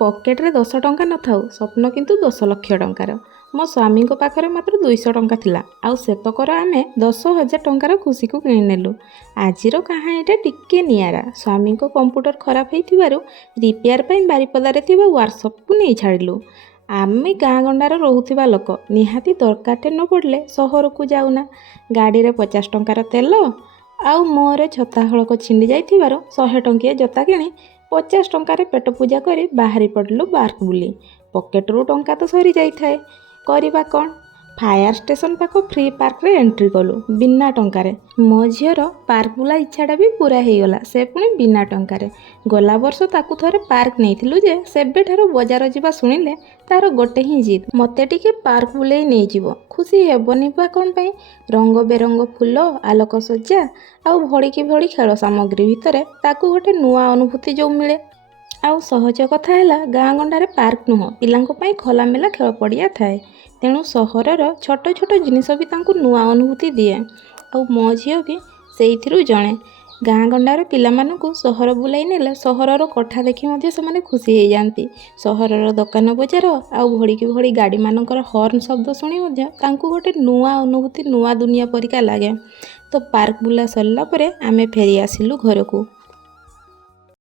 ପକେଟରେ 10 ଟଙ୍କା ନଥାଉ, ସ୍ୱପ୍ନ କିନ୍ତୁ 10 ଲକ୍ଷ ଟଙ୍କାର। ମୋ ସ୍ୱାମୀଙ୍କ ପାଖରେ ମାତ୍ର 200 ଟଙ୍କା ଥିଲା, ଆଉ ସେତକର ଆମେ 10,000 ଟଙ୍କାର ଖୁସିକୁ କିଣିନେଲୁ। ଆଜିର କାହାଣୀଟା ଟିକେ ନିଆରା। ସ୍ୱାମୀଙ୍କ କମ୍ପ୍ୟୁଟର ଖରାପ ହେଇଥିବାରୁ ରିପେୟାର ପାଇଁ ବାରିପଦାରେ ଥିବା ୱାର୍କସପ୍କୁ ନେଇ ଛାଡ଼ିଲୁ। ଆମେ ଗାଁ ଗଣ୍ଡାରେ ରହୁଥିବା ଲୋକ, ନିହାତି ଦରକାରଟେ ନ ପଡ଼ିଲେ ସହରକୁ ଯାଉନା। ଗାଡ଼ିରେ 50 ଟଙ୍କାର ତେଲ ଆଉ ମୋର ଛତା ହଳକ ଛିଣ୍ଡି ଯାଇଥିବାରୁ 100 ଟଙ୍କିଆ ଜୋତା କିଣି 50 ଟଙ୍କାରେ ପେଟ ପୂଜା କରି ବାହାରି ପଡ଼ିଲୁ ପାର୍କ ବୁଲି। ପକେଟରୁ ଟଙ୍କା ତ ସରିଯାଇଥାଏ, କରିବା କ'ଣ? ଫାୟାର ଷ୍ଟେସନ ପାଖ ଫ୍ରି ପାର୍କରେ ଏଣ୍ଟ୍ରି କଲୁ ବିନା ଟଙ୍କାରେ। ମୋ ଝିଅର ପାର୍କ ବୁଲା ଇଚ୍ଛାଟା ବି ପୁରା ହେଇଗଲା, ସେ ପୁଣି ବିନା ଟଙ୍କାରେ। ଗଲା ବର୍ଷ ତାକୁ ଥରେ ପାର୍କ ନେଇଥିଲୁ ଯେ ସେବେଠାରୁ ବଜାର ଯିବା ଶୁଣିଲେ ତାର ଗୋଟେ ହିଁ ଜିଦ୍, ମୋତେ ଟିକେ ପାର୍କ ବୁଲେଇ ନେଇଯିବ। ଖୁସି ହେବନି ବା କ'ଣ ପାଇଁ? ରଙ୍ଗ ବେରଙ୍ଗ ଫୁଲ, ଆଲୋକସଜ୍ଜା ଆଉ ଭଳିକି ଭଳି ଖେଳ ସାମଗ୍ରୀ ଭିତରେ ତାକୁ ଗୋଟେ ନୂଆ ଅନୁଭୂତି ଯେଉଁ ମିଳେ। ଆଉ ସହଜ କଥା ହେଲା, ଗାଁ ଗଣ୍ଡାରେ ପାର୍କ ନୁହଁ, ପିଲାଙ୍କ ପାଇଁ ଖୋଲାମେଲା ଖେଳ ପଡ଼ିଆ ଥାଏ। ତେଣୁ ସହରର ଛୋଟ ଛୋଟ ଜିନିଷ ବି ତାଙ୍କୁ ନୂଆ ଅନୁଭୂତି ଦିଏ। ଆଉ ମୋ ଝିଅ ବି ସେଇଥିରୁ ଜଣେ। ଗାଁ ଗଣ୍ଡାର ପିଲାମାନଙ୍କୁ ସହର ବୁଲାଇ ନେଲେ ସହରର କୋଠା ଦେଖି ମଧ୍ୟ ସେମାନେ ଖୁସି ହେଇଯାଆନ୍ତି। ସହରର ଦୋକାନ ବଜାର ଆଉ ଭଳିକି ଭଳି ଗାଡ଼ିମାନଙ୍କର ହର୍ନ ଶବ୍ଦ ଶୁଣି ମଧ୍ୟ ତାଙ୍କୁ ଗୋଟେ ନୂଆ ଅନୁଭୂତି, ନୂଆ ଦୁନିଆ ପରିକା ଲାଗେ। ତ ପାର୍କ ବୁଲା ସରିଲା ପରେ ଆମେ ଫେରି ଆସିଲୁ ଘରକୁ।